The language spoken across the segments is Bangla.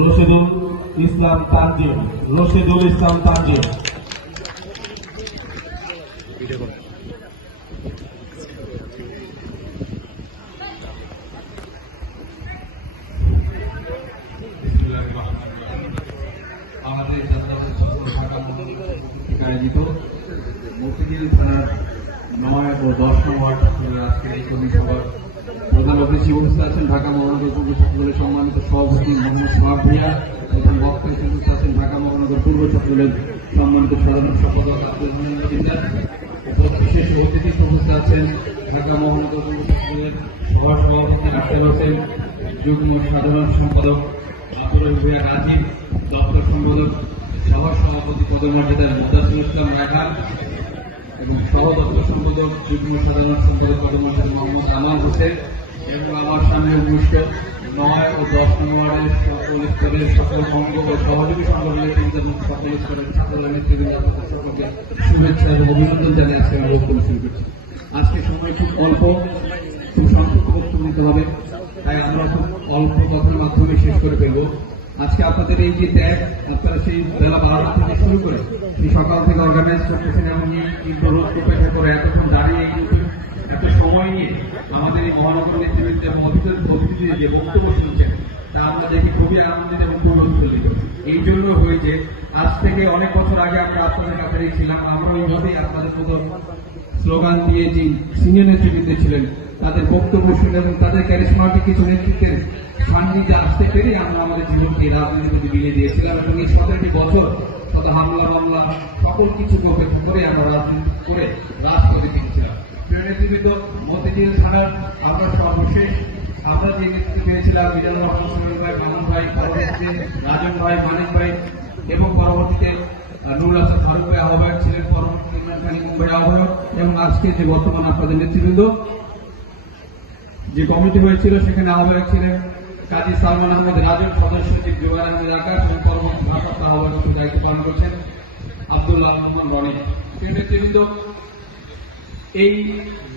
রশিদুল ইসলাম তানজিম রশিদুল ইসলাম তানজিম। থানার নয় ও দশ নম্বর আজকের এই সভার প্রধান অতিথি উপস্থিত আছেন ঢাকা মহানগর পূর্ব ছাত্রদলের সম্মানিত সভাপতি মোহাম্মদ সোহাব ভূঁইয়া প্রধান বক্তা হিসেবে উপস্থিত আছেন ঢাকা মহানগর পূর্ব ছাত্রদলের সম্মানিত সাধারণ সম্পাদক বিশেষ অতিথি উপস্থিত আছেন ঢাকা মহানগর পূর্ব ছাত্রদলের সহ সভাপতি আখতার হোসেন, যুগ্ম সাধারণ সম্পাদক ভূঁইয়া রাজীব, দপ্তর সম্পাদক সহ সভাপতি পদমর্যাদার মুদাসুল ইসলাম রায়হান এবং সহ সম্পাদক যুগ্ম সাধারণ সম্পাদক পদমর্যাদা মোহাম্মদ আমাল হোসেন এবং আমার সামনে উপস্থিত নয় ও দশ নম্বরের সকল স্তরের সকল অঙ্গ ও সহযোগী সংগঠনের সকল স্তরের ছাত্রদের নেতৃবৃন্দ সকলকে শুভেচ্ছা এবং অভিনন্দন জানিয়ে আজকে আমি আজকে সময় খুব অল্প, খুব সংক্ষিপ্ত হবে, তাই আমরা খুব অল্প কথার মাধ্যমে শেষ করে ফেলব। আজকে আপনাদের এই যে ত্যাগ, আপনারা সেই বেলা বারোটা থেকে শুরু করে সেই সকাল থেকে অর্গানাইজ করতেছেন এমন কিন্তু রোদ উপেক্ষা করে এতক্ষণ দাঁড়িয়ে এত সময় নিয়ে আমাদের এই মহানগর নেতৃবৃন্দ এবং অতিথিদের যে বক্তব্য শুনছেন, তা আমরা দেখে খুবই আনন্দিত এবং উৎফুল্লিত এই জন্য হয়েছে, আজ থেকে অনেক বছর আগে আমরা আপনাদের কাছে ছিলাম আমরা ওইভাবেই আপনাদের মতো স্লোগান দিয়ে যে সিনিয়র নেতৃবৃন্দ ছিলেন, তাদের বক্তব্য শুনে এবং তাদের ক্যারিসমাটিক কিছু নেতৃত্বের সান্নিধ্যে আসতে পেরে আমরা আমাদের জীবনকে মধ্যে বিলিয়ে দিয়েছিলাম এবং এই সতেরোটি বছর শত হামলা, মামলা, সকল কিছু করে আমরা রাজনীতি করে রাজপথে ফিরেছিলাম। প্রিয় নেতৃবৃন্দ, মতিঝিল থানার আমরা সর্বশেষ আমরা যে নেতৃত্ব পেয়েছিলাম, মিজানুর রহমান সোহেল ভাই, মামুন ভাই, পরবর্তীতে রাজন ভাই, মানিক ভাই এবং পরবর্তীতে নুরুল হাসান ফারুক ভাই আহ্বায়ক ছিলেন খান মুম্বাই আহ্বায়ক এবং আজকে যে বর্তমান আপনাদের নেতৃবৃন্দ, যে কমিটি হয়েছিল, সেখানে আহ্বায়ক ছিলেন কাজী সালমান আহমেদ রাজন, সদস্য সচিব জোগান আহমেদ আকাশ এবং পরবর্তী ভারপ্রাপ্ত আহ্বায়ক দায়িত্ব পালন করছেন আব্দুল্লাহ রহমান রনি। নেতৃবৃন্দ এই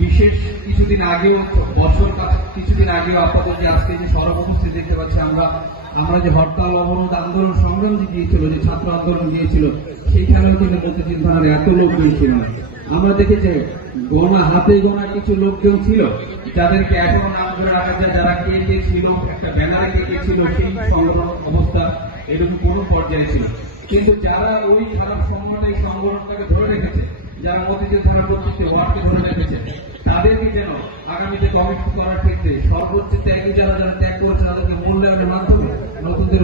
বিশেষ কিছুদিন আগেও, বছর কিছুদিন আগেও আপনাদের যে আজকে যে সরব উপস্থিত দেখতে পাচ্ছি আমরা আমরা যে হরতাল, অবরোধ আন্দোলন সংগ্রাম যে দিয়েছিল, যে ছাত্র আন্দোলন দিয়েছিল, সেইখানেও কিন্তু মতিঝিল থানার এত লোকজন ছিল না। আমরা দেখেছি গোনা, হাতে গোনা কিছু লোকজন ছিল, যাদেরকে এখনও নাম ধরে রাখা যায়, যারা কে কে ছিল, একটা ব্যানারে কে কে ছিল, সেই সংগঠন অবস্থা এরকম কোনো পর্যায়ে ছিল কিন্তু যারা ওই খারাপ সংগঠন, এই সংগঠনটাকে ধরে রেখেছে যারা মতিঝিল থানা প্রত্যেকটি ওয়ার্ডকে ধরে রেখেছেন, তাদেরকে যেন আগামীতে কমিটি করার ক্ষেত্রে সর্বোচ্চ ত্যাগী যারা যারা ত্যাগ করেছে তাদেরকে মূল্যায়নের মাধ্যমে নতুনদের